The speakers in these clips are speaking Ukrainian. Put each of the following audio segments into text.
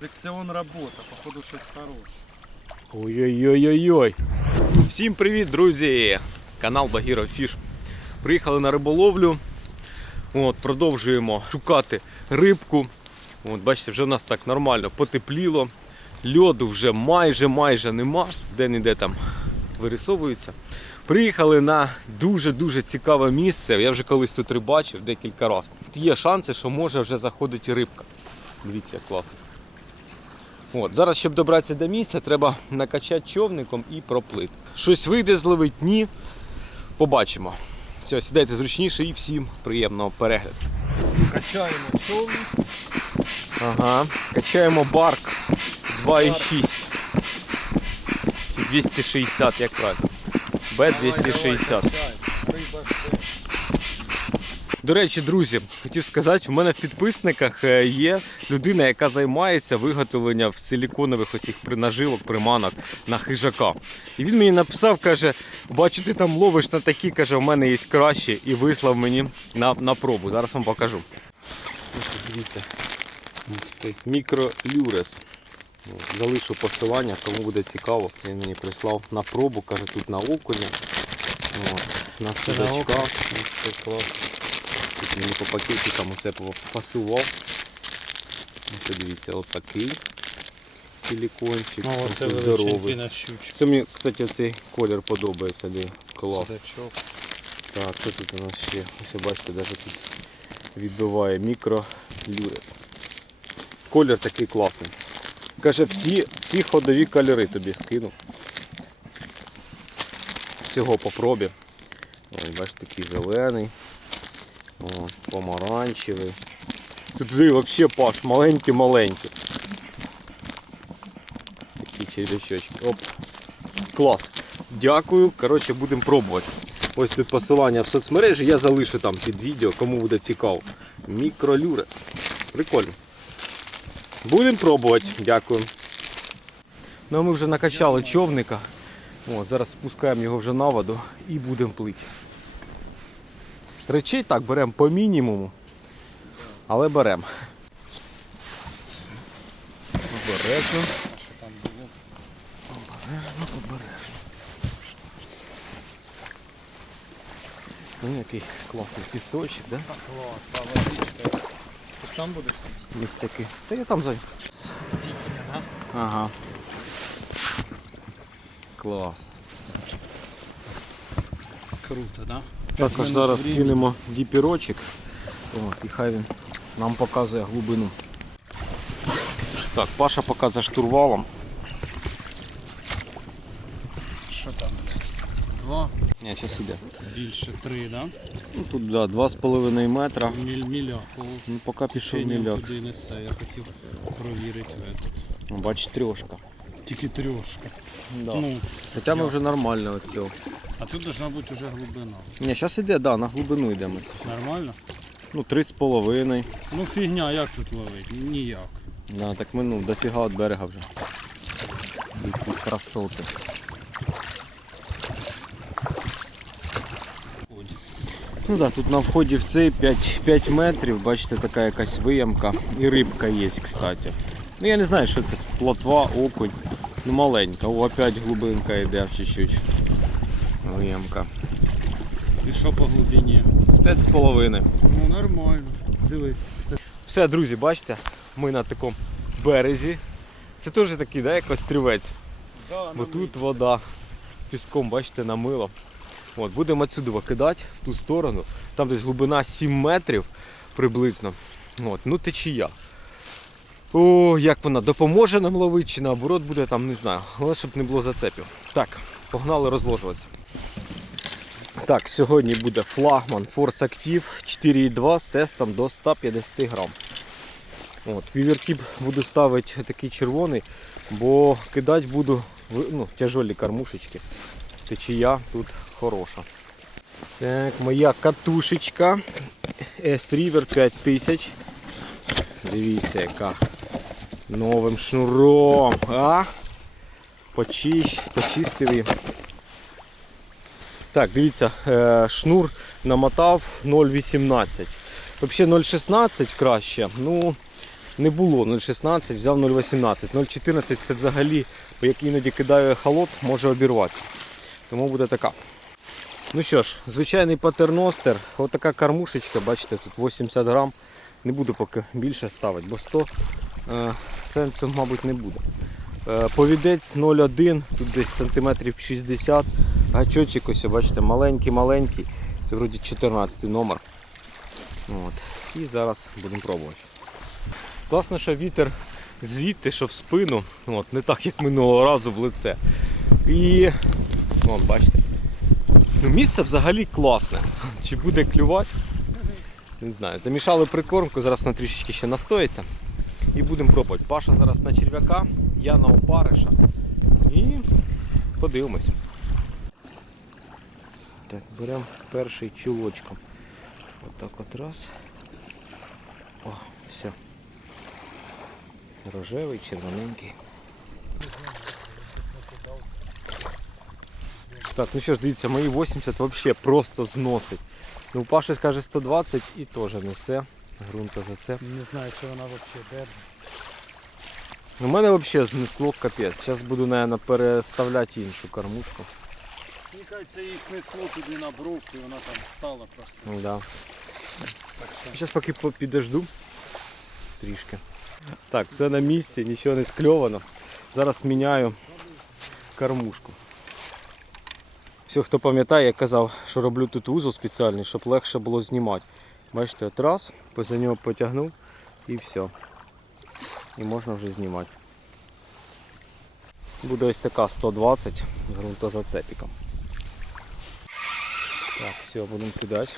Фрикціон робота, походу щось хороше. Ой-ой-ой-ой-ой. Всім привіт, друзі! Канал Багіро Фіш. Приїхали на риболовлю. От, продовжуємо шукати рибку. От, бачите, вже в нас так нормально потепліло. Льоду вже майже майже нема, де-не-де там вирисовується. Приїхали на дуже-дуже цікаве місце. Я вже колись тут рибачив декілька разів. Тут є шанси, що може вже заходить рибка. Дивіться, як класно. От, зараз, щоб добратися до місця, треба накачати човником і проплити. Щось вийде зловить, ні. Побачимо. Все, сідайте зручніше і всім приємного перегляду. Качаємо човник. Ага. Качаємо барк 2,6. 260, як правильно. Б260. До речі, друзі, хотів сказати, в мене в підписниках е, є людина, яка займається виготовленням силіконових оцих принаживок, приманок на хижака. І він мені написав, каже, бачу, ти там ловиш на такі, каже, в мене є кращі, і вислав мені на, на пробу. Зараз вам покажу. Дивіться. Мікролюрес. Залишу посилання, кому буде цікаво. Він мені прислав на пробу, каже, тут на окуня. От, на на це мені по пакетикам усе пофасував. Ось дивіться, отакий силікончик. Ну, ось оце тут на щучку. Це мені, кстати, цей колір подобається. Де. Клас. Судачок. Так, що тут у нас ще? Ось бачите, навіть тут відбиває мікролюрес. Колір такий класний. Каже, всі, всі ходові кольори тобі скинув. Всього по пробі. Ось, бачите, такий зелений, о, помаранчевий. Тут взагалі паш, маленький-маленький. Такі червячочки. Оп. Клас. Дякую. Коротше, будемо пробувати. Ось тут посилання в соцмережі, я залишу там під відео, кому буде цікаво. Мікролюрес. Прикольно. Будемо пробувати. Дякую. Ну а ми вже накачали човника. От, зараз спускаємо його вже на воду і будемо плити. Речей так беремо по мінімуму, але беремо. Обережно. Що там було? Ну, який класний пісочок, да? Так, клас, та водичка. Ти ж там будеш сидіти? Містяки. Та я там зай. Пісня, да? Ага. Клас. Круто, да? Також зараз кинемо діпірочок. І хай він нам показує глибину. Так, Паша показує штурвалом. Що там? Два, Ні, зараз іде. більше три, да? Ну, тут да, 2,5 метра. Міль, міля. Ну, поки пішов міляк. туди несе, я хотів провірити. Ну, Бач, трьошка. Тільки трьошка. Да. Ну, Хоча ми вже нормально оцього. А тут должна бути вже глибина. Ні, зараз іде, да, на глибину йдемо. Нормально? Ну, 3,5. Ну фігня, як тут ловить? Ніяк. Да, так ми ну, дофіга від берега вже. Які красоти. Ну так, тут на вході в цей 5, 5 метрів, бачите, така якась виямка. І рибка є, кстати. Ну я не знаю, що це. Плотва, окунь. Ну маленька. О, опять глибинка йде чуть-чуть. Виямка. І що по глибині? 5,5. Ну нормально. Диви. Все, друзі, бачите, ми на такому березі. Це теж такий, да, як острівець. да, Бо тут вода піском, бачите, намило. От, будемо отсюди викидати в ту сторону. Там десь глибина 7 метрів приблизно. От, ну течія. О, як вона допоможе нам ловити, чи наоборот буде там, не знаю. Головне, щоб не було зацепів. Так, погнали розложуватися. Так, сьогодні буде флагман Force Active 4.2 з тестом до 150 грам. От, віверкіп буду ставити такий червоний, бо кидати буду ну, тяжелі кормушечки. Течія тут хороша. Так, моя катушечка S-River 5000. Дивіться, яка новим шнуром. А? Почистив її. Так, дивіться, е, шнур намотав 0,18. Взагалі 0,16 краще. Ну, не було 0,16, взяв 0,18. 0,14 це взагалі, як іноді кидаю холод, може обірватися. Тому буде така. Ну що ж, звичайний патерностер, ось така кормушечка, бачите, тут 80 грам. Не буду поки більше ставити, бо 100 е, сенсу, мабуть, не буде. Е, повідець 0,1, тут десь сантиметрів 60. Гачочок ось, бачите, маленький-маленький. Це вроді 14 номер. От. І зараз будемо пробувати. Класно, що вітер звідти, що в спину, от, не так, як минулого разу в лице. І вон, бачите. Ну, місце взагалі класне. Чи буде клювати? Не знаю. Замішали прикормку, зараз на трішечки ще настоїться. І будемо пробувати. Паша зараз на черв'яка, я на опариша. І подивимось. Так, беремо перший чулочком. Отак от раз. О, все. Рожевий, червоненький. Так, ну що ж, дивіться, мої 80 взагалі просто зносить. Ну, у Паші скаже 120 і теж несе. Грунта за це. Не знаю, чи вона взагалі держить. У мене взагалі знесло капець. Зараз буду, мабуть, переставляти іншу кормушку. Мені кажеться, її снесло туди на бровку і вона там стала просто. Ну, да. Так що Зараз поки по- підожду трішки. Так, все на місці, нічого не скльовано. Зараз міняю кормушку. Все, хто пам'ятає, я казав, що роблю тут вузол спеціальний, щоб легше було знімати. Бачите, от раз, поза нього потягнув і все. І можна вже знімати. Буде ось така 120 з ґрунтозацепіком. Так, все, будемо кидати.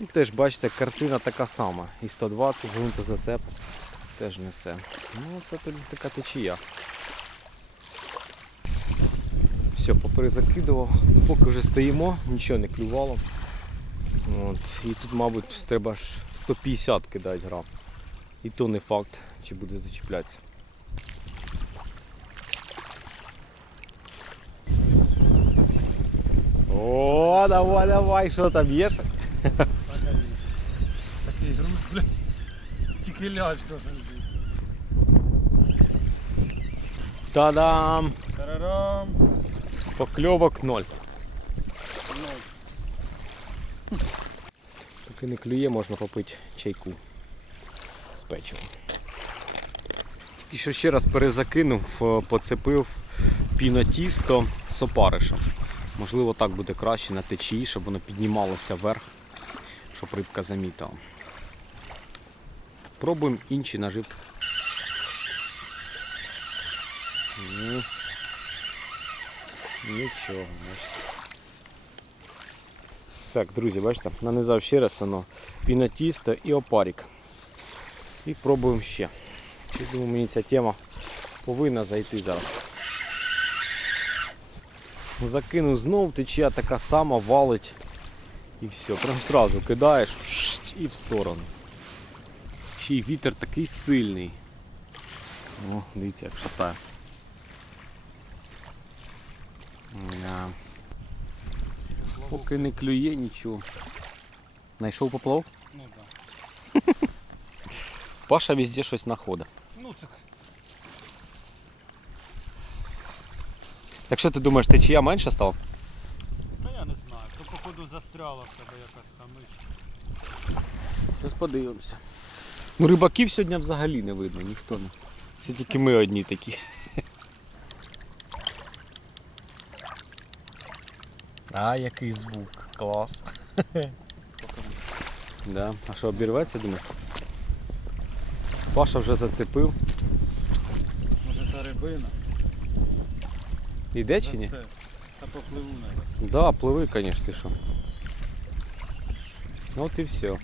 Ну, теж бачите, картина така сама. І 120 з ґрунтозацеп теж несе. Ну, це тоді така течія. Все, поперезакидував. Ну, поки вже стоїмо, нічого не клювало. От. І тут, мабуть, треба ж 150 кидати грам. І то не факт, чи буде зачіплятися. О, давай, давай, що там є такий груз, блядь. Тільки бути. Та-дам! Тарарам. Покльовок ноль. Поки не клює, можна попити чайку з печивом. І що ще раз перезакинув, е, поцепив пінотісто з опаришем. Можливо, так буде краще на течії, щоб воно піднімалося вверх, щоб рибка замітила. Пробуємо інші наживки. Ні. Нічого. Так, друзі, бачите, нанизав ще раз воно пінотісто і опарик. І пробуємо ще. Я думаю, мені ця тема повинна зайти зараз. Закинув знов, течія така сама, валить і все. Прям сразу кидаєш шт, і в сторону. Ще й вітер такий сильний. О, дивіться, як шатає. Да. Поки не клює нічого. Знайшов поплав? ну да. Паша везде щось знаходить. Ну так. Так що ти думаєш, течія менше стала? Та я не знаю. То походу застряла в тебе якась камичка. Зараз подивимося. Ну рибаків сьогодні взагалі не видно, ніхто не. Це тільки ми одні такі. А, який звук. Клас. Да. А що обірветься, думаєш? Паша вже зацепив. Може та рибина. Іде чи ні? Та попливу навіть. Да, пливи, звісно, ти що. Ну от і все.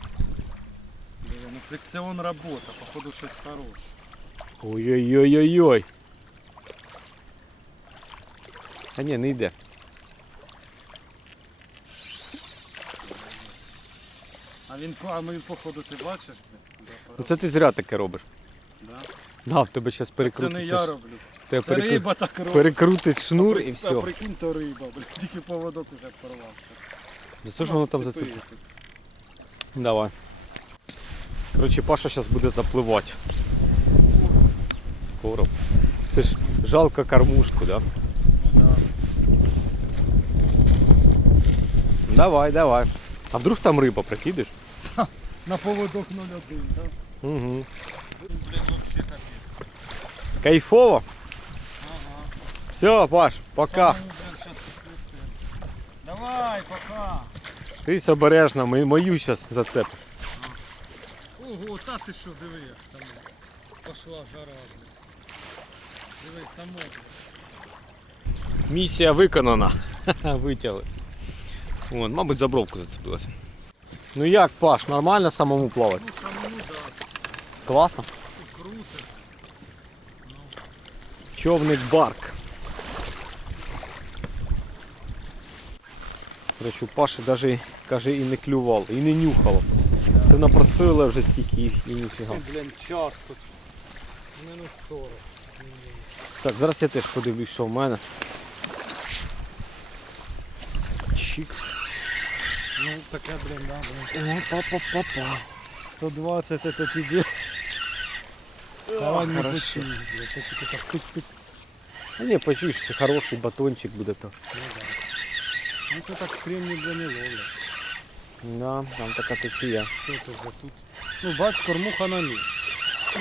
Ну фрикціон робота, походу щось хороше. Ой-ой-ой-ой-ой. А ні, не йде. А він, а ми походу ти бачиш? Ну це ти зря таке робиш. Да? Да, в тебе зараз Це не я роблю. Тебе Це перекру- риба так робить. Перекрутить шнур і А все. прикинь, то риба, блядь. Тільки поводок уже порвався. За що ж воно там Цепи. зацепить? Давай. Коротше, Паша зараз буде запливати. короб. Це ж жалко кормушку, да? Ну да. Давай, давай. А вдруг там риба прикидеш? На поводок 0,1, так? Угу. Блін, вообще капець. Кайфово. Все, Паш, пока. Давай, пока. Ти обережно, мою зараз зацепиш. Ого, та ти що, диви як само. Пошла жара. Диви, само. Місія виконана. Витягли. Вон, мабуть, за бровку зацепилася. Ну як, Паш, нормально самому плавати? Ну, самому, да, Класно. круто. Човник барк. До речі, у Паші навіть, каже, і не клювало, і не нюхало. Це напростоїло вже скільки і, ніфіга. Блін, час тут. Минут 40. Так, зараз я теж подивлюсь, що в мене. Чікс. Ну, таке, блін, да, блін. О, па-па-па-па. 120 это тебе. Давай не тільки так пик-пик. А ні, почуєш, хороший батончик буде то. Ну да. Ну це так кремні для не ловлять. Да, там така течія. Що це за тут? Ну бач, кормуха на місці.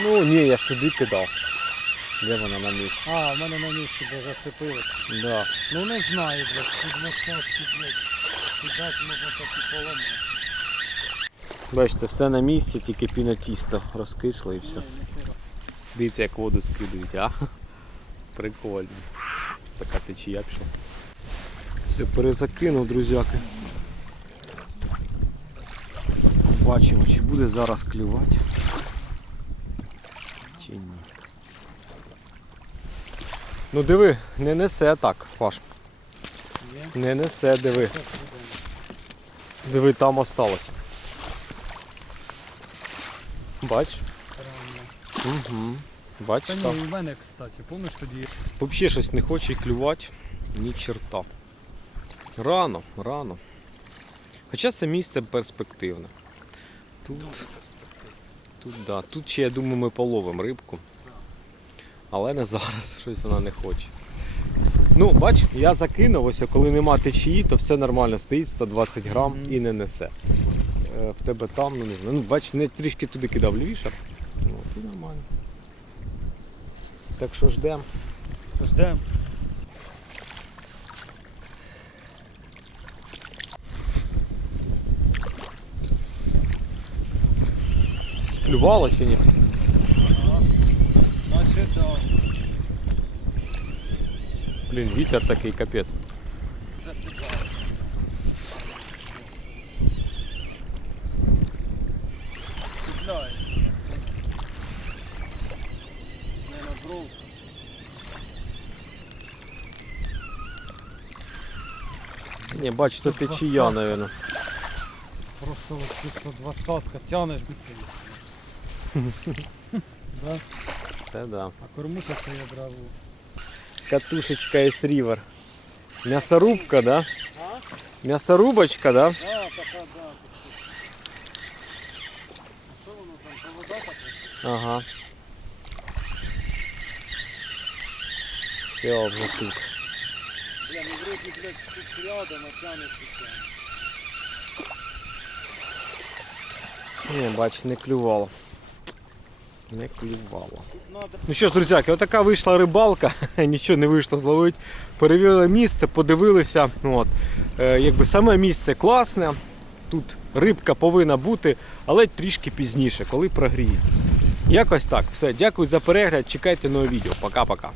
Ну ні, я ж туди кидав. Де вона на місці? А, в мене на місці бо зацепилось. Да. Ну не знаю, блядь, під двадцятки, блядь. Кидати можна так і поламати. Бачите, все на місці, тільки пінотісто розкисло і все. Дивіться, як воду скидують, а? Прикольно. Така течія пішла. Все, перезакинув, друзяки. Бачимо, чи буде зараз клювати. Чи ні. Ну диви, не несе так, Паш. Не несе, диви. Диви, там осталось. Бач? Угу. Бач Та ні, і в мене, кстати, помниш тоді? Взагалі щось не хоче клювати ні черта. Рано, рано. Хоча це місце перспективне. Тут, тут, да. тут ще, я думаю, ми половимо рибку. Але не зараз, щось вона не хоче. Ну, бач, я закинув, ось коли нема течії, то все нормально стоїть 120 грам і не несе. Е, В тебе там, ну не знаю. Ну, бач, не трішки туди кидав лівіше. Ну, і нормально. Так що ждемо. Ждем. Клювало чи ні? Ага. Значить, так. Блін, вітер такий капець. Зацікавив. Цепляється. Не на бровку. Ні, бач, то Тут течія, двадцятка. мабуть. Просто вот чисто двадцатка тянеш бітки. да? Це да. А кормуха це я брав. Катушечка із рівер. М'ясорубка, да? А? М'ясорубочка, да? Да, така, да. Що воно там, повода така? Ага. Все, вже тут. Бля, ну вроді, блядь, тут рядом, а тянеш і тянеш. Ні, бач, не клювало. Не клювало. Ну що ж, друзяки, отака вийшла рибалка, нічого не вийшло зловити. Перевірили місце, подивилися. От. Е, якби саме місце класне. Тут рибка повинна бути, але трішки пізніше, коли прогріється. Якось так. Все, дякую за перегляд. Чекайте нове відео. Пока-пока.